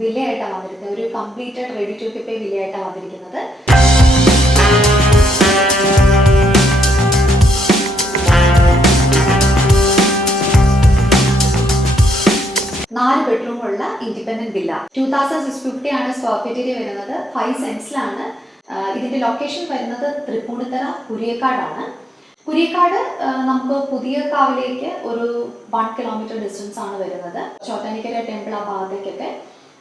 വില്ലയായിട്ടാണ് വന്നിരിക്കുന്നത്. ഒരു completed ready to occupy വില്ലയായിട്ടാണ് വന്നിരിക്കുന്നത്. 4 ബെഡ്റൂമുള്ള ഇൻഡിപെൻഡന്റ് വില്ല. 2650 ആണ് സ്ക്വയർ ഫീറ്റ് വരുന്നത്. 5 സെന്റ്സിലാണ്. ഇതിന്റെ ലൊക്കേഷൻ വരുന്നത് തൃപ്പൂണിത്തറ കുരിയക്കാടാണ്. കുരിയക്കാട് നമുക്ക് പുതിയ കാവിലേക്ക് ഒരു 1 കിലോമീറ്റർ ഡിസ്റ്റൻസ് ആണ് വരുന്നത്. ചോറ്റാനിക്കര ടെമ്പിൾ ആ ഭാഗത്തേക്കൊക്കെ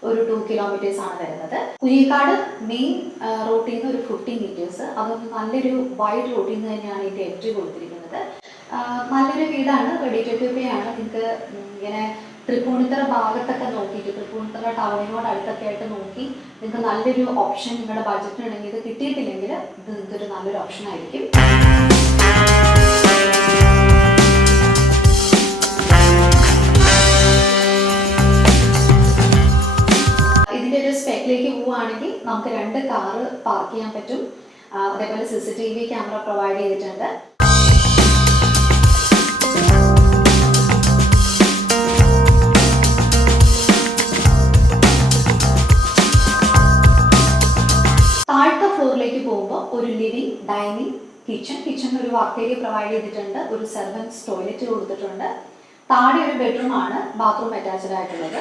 ഒരു 2 കിലോമീറ്റേഴ്സ് ആണ് വരുന്നത്. കുരിയക്കാട് മെയിൻ റൂട്ടിൽ നിന്ന് ഒരു 50 മീറ്റേഴ്സ്, അതൊന്ന് നല്ലൊരു വൈഡ് റൂട്ടിൽ നിന്ന് തന്നെയാണ് ഇതിന്റെ എൻട്രി കൊടുത്തിരിക്കുന്നത്. നല്ലൊരു വീടാണ്, റെഡി ടു ഓക്യുപ്പൈ ആണ്. നിങ്ങൾക്ക് ഇങ്ങനെ തൃപ്പൂണിത്തറ ഭാഗത്തൊക്കെ നോക്കിയിട്ട് തൃപ്പൂണിത്തറ ടൗണിനോട് അടുത്തൊക്കെ ആയിട്ട് നോക്കി നിങ്ങൾക്ക് നല്ലൊരു ഓപ്ഷൻ നിങ്ങളുടെ ബഡ്ജറ്റിനുണ്ടെങ്കിൽ ഇത് കിട്ടിയിട്ടില്ലെങ്കിൽ ഇത് നിങ്ങൾക്കൊരു നല്ലൊരു ഓപ്ഷൻ ആയിരിക്കും. ഇതിൻ്റെ ഒരു സ്പെക്കിലേക്ക് പോവുകയാണെങ്കിൽ നമുക്ക് 2 കാറ് പാർക്ക് ചെയ്യാൻ പറ്റും. അതേപോലെ CCTV ക്യാമറ പ്രൊവൈഡ് ചെയ്തിട്ടുണ്ട്. താഴത്തെ ഫ്ലോറിലേക്ക് പോകുമ്പോൾ ഒരു ലിവിംഗ്, ഡൈനിങ്, കിച്ചൺ ഒരു വർക്ക് ഏരിയ പ്രൊവൈഡ് ചെയ്തിട്ടുണ്ട്. ഒരു സെർവൻസ് ടോയ്ലറ്റ് കൊടുത്തിട്ടുണ്ട്. താഴെ ഒരു ബെഡ്റൂം ആണ്, ബാത്റൂം അറ്റാച്ച്ഡ് ആയിട്ടുള്ളത്.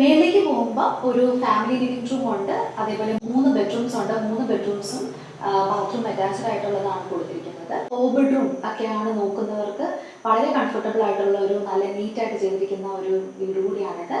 മേലേക്ക് പോകുമ്പോൾ ഒരു ഫാമിലി ലിവിംഗ് റൂം ഉണ്ട്. അതേപോലെ 3 ബെഡ്റൂംസ് ഉണ്ട്. 3 ബെഡ്റൂംസും ബാത്റൂം അറ്റാച്ച്ഡ് ആയിട്ടുള്ളതാണ് കൊടുത്തിരിക്കുന്നത്. 4 ബെഡ്റൂം ഒക്കെയാണ് നോക്കുന്നവർക്ക് വളരെ കംഫർട്ടബിൾ ആയിട്ടുള്ള ഒരു നല്ല നീറ്റായിട്ട് ചെയ്തിരിക്കുന്ന ഒരു വീട് കൂടിയാണിത്.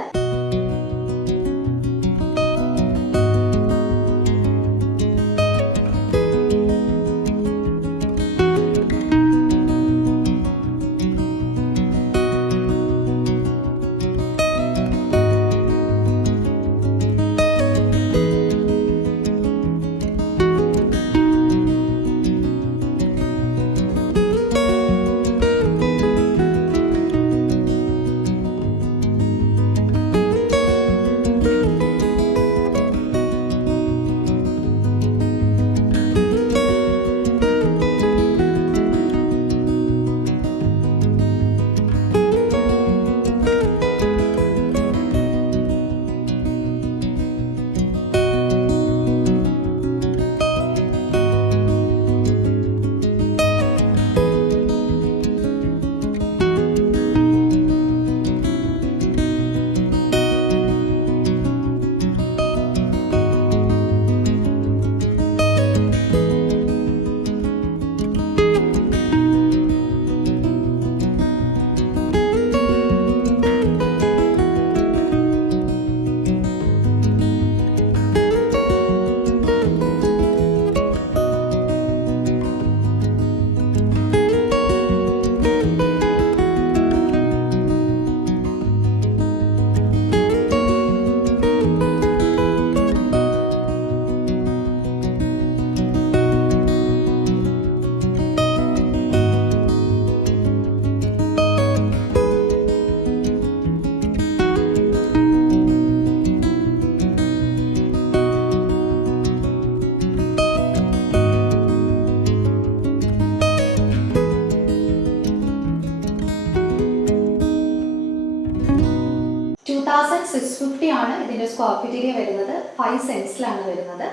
ഇതിന്റെ സ്ക്വയർ ഫീറ്റ് ഏരിയ വരുന്നത് 5 സെൻസിലാണ് വരുന്നത്.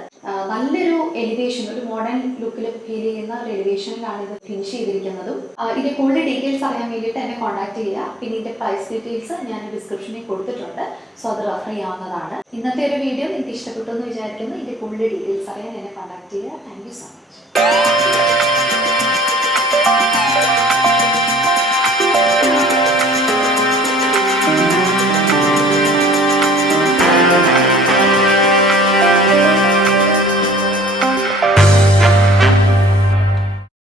നല്ലൊരു എലിവേഷൻ, ഒരു മോഡേൺ ലുക്കിൽ ഫീൽ ചെയ്യുന്ന ഒരു എലിവേഷനിലാണ് ഇത് ഫിനിഷ് ചെയ്തിരിക്കുന്നതും. ഇതിന്റെ കൂടുതൽ ഡീറ്റെയിൽസ് അറിയാൻ വേണ്ടിയിട്ട് എന്നെ കോൺടാക്ട് ചെയ്യുക. പിന്നെ ഇതിന്റെ പ്രൈസ് ഡീറ്റെയിൽസ് ഞാൻ ഡിസ്ക്രിപ്ഷനിൽ കൊടുത്തിട്ടുണ്ട്, സോ അത് റെഫർ ചെയ്യാവുന്നതാണ്. ഇന്നത്തെ ഒരു വീഡിയോ നിങ്ങൾക്ക് ഇഷ്ടപ്പെട്ടു എന്ന് വിചാരിക്കുന്നു. ഇതിന്റെ കൂടുതൽ ഡീറ്റെയിൽസ് അറിയാൻ എന്നെ കോൺടാക്ട് ചെയ്യുക. Thank you so much.